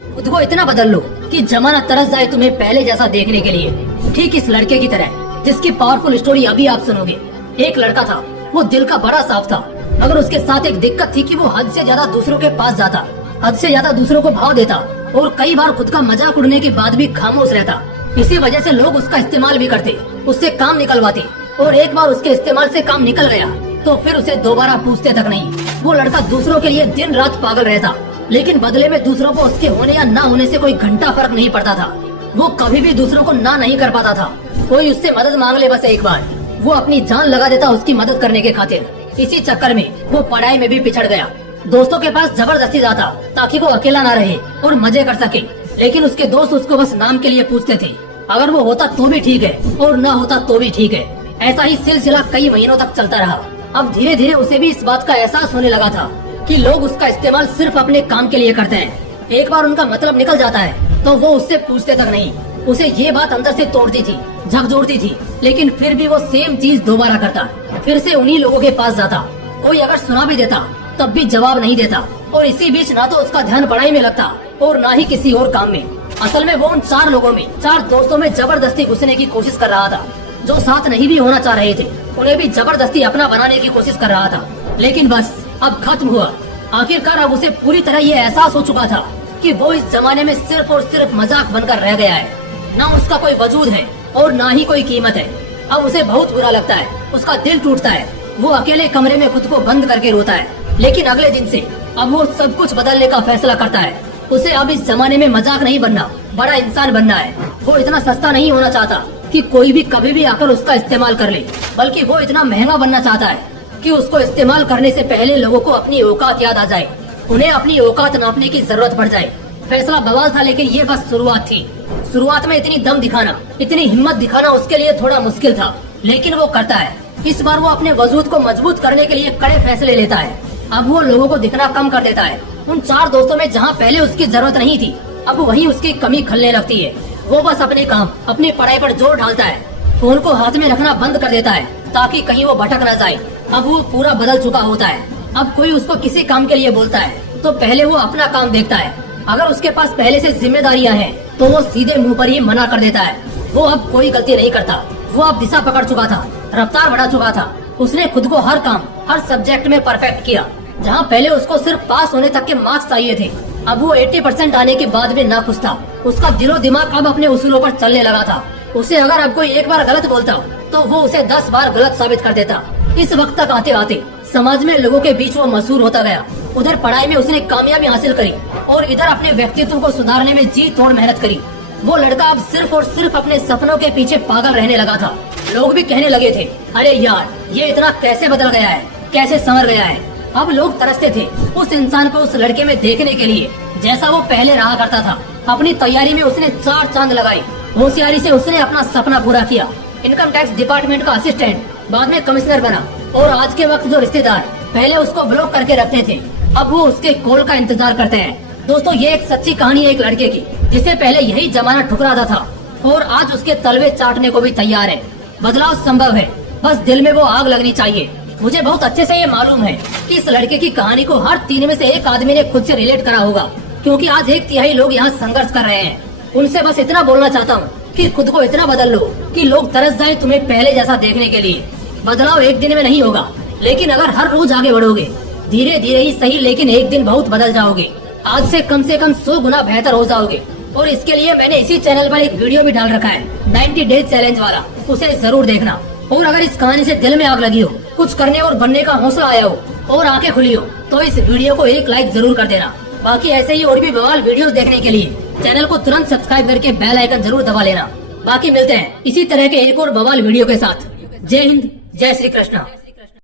खुद को इतना बदल लो कि जमाना तरस जाए तुम्हें पहले जैसा देखने के लिए। ठीक इस लड़के की तरह जिसकी पावरफुल स्टोरी अभी आप सुनोगे। एक लड़का था, वो दिल का बड़ा साफ था, मगर उसके साथ एक दिक्कत थी कि वो हद से ज्यादा दूसरों के पास जाता, हद से ज्यादा दूसरों को भाव देता और कई बार खुद का मजाक उड़ने के बाद भी खामोश रहता। इसी वजह से लोग उसका इस्तेमाल भी करते, उससे काम निकलवाते, और एक बार उसके इस्तेमाल से काम निकल गया तो फिर उसे दोबारा पूछते तक नहीं। वो लड़का दूसरों के लिए दिन रात पागल रहता, लेकिन बदले में दूसरों को उसके होने या ना होने से कोई घंटा फर्क नहीं पड़ता था। वो कभी भी दूसरों को ना नहीं कर पाता था। कोई उससे मदद मांग ले बस एक बार, वो अपनी जान लगा देता उसकी मदद करने के खातिर। इसी चक्कर में वो पढ़ाई में भी पिछड़ गया। दोस्तों के पास जबरदस्ती जाता ताकि वो अकेला ना रहे और मजे कर सके, लेकिन उसके दोस्त उसको बस नाम के लिए पूछते थे। अगर वो होता तो भी ठीक है और ना होता तो भी ठीक है। ऐसा ही सिलसिला कई महीनों तक चलता रहा। अब धीरे धीरे उसे भी इस बात का एहसास होने लगा था कि लोग उसका इस्तेमाल सिर्फ अपने काम के लिए करते हैं। एक बार उनका मतलब निकल जाता है तो वो उससे पूछते तक नहीं। उसे ये बात अंदर से तोड़ती थी, झकझोरती थी, लेकिन फिर भी वो सेम चीज दोबारा करता। फिर से उन्हीं लोगों के पास जाता। कोई अगर सुना भी देता तब भी जवाब नहीं देता, और इसी बीच ना तो उसका ध्यान पढ़ाई में लगता और ना ही किसी और काम में। असल में वो उन 4 लोगों में, 4 दोस्तों में जबरदस्ती घुसने की कोशिश कर रहा था। जो साथ नहीं भी होना चाह रहे थे उन्हें भी जबरदस्ती अपना बनाने की कोशिश कर रहा था। लेकिन बस अब खत्म हुआ। आखिरकार अब उसे पूरी तरह ये एहसास हो चुका था कि वो इस जमाने में सिर्फ और सिर्फ मजाक बनकर रह गया है। ना उसका कोई वजूद है और ना ही कोई कीमत है। अब उसे बहुत बुरा लगता है, उसका दिल टूटता है। वो अकेले कमरे में खुद को बंद करके रोता है। लेकिन अगले दिन से अब वो सब कुछ बदलने का फैसला करता है। उसे अब इस जमाने में मजाक नहीं बनना, बड़ा इंसान बनना है। वो इतना सस्ता नहीं होना चाहता कि कोई भी कभी भी आकर उसका इस्तेमाल कर ले, बल्कि वो इतना महंगा बनना चाहता है कि उसको इस्तेमाल करने से पहले लोगों को अपनी औकात याद आ जाए, उन्हें अपनी औकात नापने की जरूरत पड़ जाए। फैसला बवाल था, लेकिन ये बस शुरुआत थी। शुरुआत में इतनी दम दिखाना, इतनी हिम्मत दिखाना उसके लिए थोड़ा मुश्किल था, लेकिन वो करता है। इस बार वो अपने वजूद को मजबूत करने के लिए कड़े फैसले लेता है। अब वो लोगों को दिखना कम कर देता है। उन 4 दोस्तों में जहाँ पहले उसकी जरूरत नहीं थी, अब वहीं उसकी कमी खलने लगती है। वो बस अपने काम, अपनी पढ़ाई पर जोर डालता है। फोन को हाथ में रखना बंद कर देता है ताकि कहीं वो भटक न जाए। अब वो पूरा बदल चुका होता है। अब कोई उसको किसी काम के लिए बोलता है तो पहले वो अपना काम देखता है। अगर उसके पास पहले से जिम्मेदारियां हैं तो वो सीधे मुंह पर ही मना कर देता है। वो अब कोई गलती नहीं करता। वो अब दिशा पकड़ चुका था, रफ्तार बढ़ा चुका था। उसने खुद को हर काम, हर सब्जेक्ट में परफेक्ट किया। जहाँ पहले उसको सिर्फ पास होने तक के मार्क्स चाहिए थे, अब वो 80% आने के बाद भी ना खुश था। उसका दिलो दिमाग अब अपने उसूलों पर चलने लगा था। उसे अगर अब कोई एक बार गलत बोलता तो वो उसे 10 बार गलत साबित कर देता। इस वक्त तक आते आते समाज में लोगों के बीच वो मशहूर होता गया। उधर पढ़ाई में उसने कामयाबी हासिल करी और इधर अपने व्यक्तित्व को सुधारने में जी तोड़ मेहनत करी। वो लड़का अब सिर्फ और सिर्फ अपने सपनों के पीछे पागल रहने लगा था। लोग भी कहने लगे थे, अरे यार ये इतना कैसे बदल गया है, कैसे संवर गया है। अब लोग तरसते थे उस इंसान को उस लड़के में देखने के लिए जैसा वो पहले रहा करता था। अपनी तैयारी में उसने 4 चांद लगाई। होशियारी से उसने अपना सपना पूरा किया। इनकम टैक्स डिपार्टमेंट का असिस्टेंट, बाद में कमिश्नर बना, और आज के वक्त जो रिश्तेदार पहले उसको ब्लॉक करके रखते थे अब वो उसके कॉल का इंतजार करते हैं। दोस्तों, ये एक सच्ची कहानी है एक लड़के की जिसे पहले यही जमाना ठुकराता था और आज उसके तलवे चाटने को भी तैयार है। बदलाव संभव है, बस दिल में वो आग लगनी चाहिए। मुझे बहुत अच्छे से ये मालूम है कि इस लड़के की कहानी को हर 3 में से 1 आदमी ने खुद से रिलेट करा होगा, क्योंकि आज 1/3 लोग यहाँ संघर्ष कर रहे हैं। उनसे बस इतना बोलना चाहता हूँ कि खुद को इतना बदल लो कि लोग तरस जाए तुम्हें पहले जैसा देखने के लिए। बदलाव एक दिन में नहीं होगा, लेकिन अगर हर रोज आगे बढ़ोगे, धीरे धीरे ही सही, लेकिन एक दिन बहुत बदल जाओगे। आज से कम 100 गुना बेहतर हो जाओगे। और इसके लिए मैंने इसी चैनल पर एक वीडियो भी डाल रखा है, 90 डेज चैलेंज वाला, उसे जरूर देखना। और अगर इस कहानी से दिल में आग लगी हो, कुछ करने और बनने का हौसला आया हो और आंखें खुली हो, तो इस वीडियो को 1 लाइक जरूर कर देना। बाकी ऐसे ही और भी बवाल वीडियोस देखने के लिए चैनल को तुरंत सब्सक्राइब करके बेल आइकन जरूर दबा लेना। बाकी मिलते हैं इसी तरह के एक और बवाल वीडियो के साथ। जय हिंद, जय श्री कृष्णा।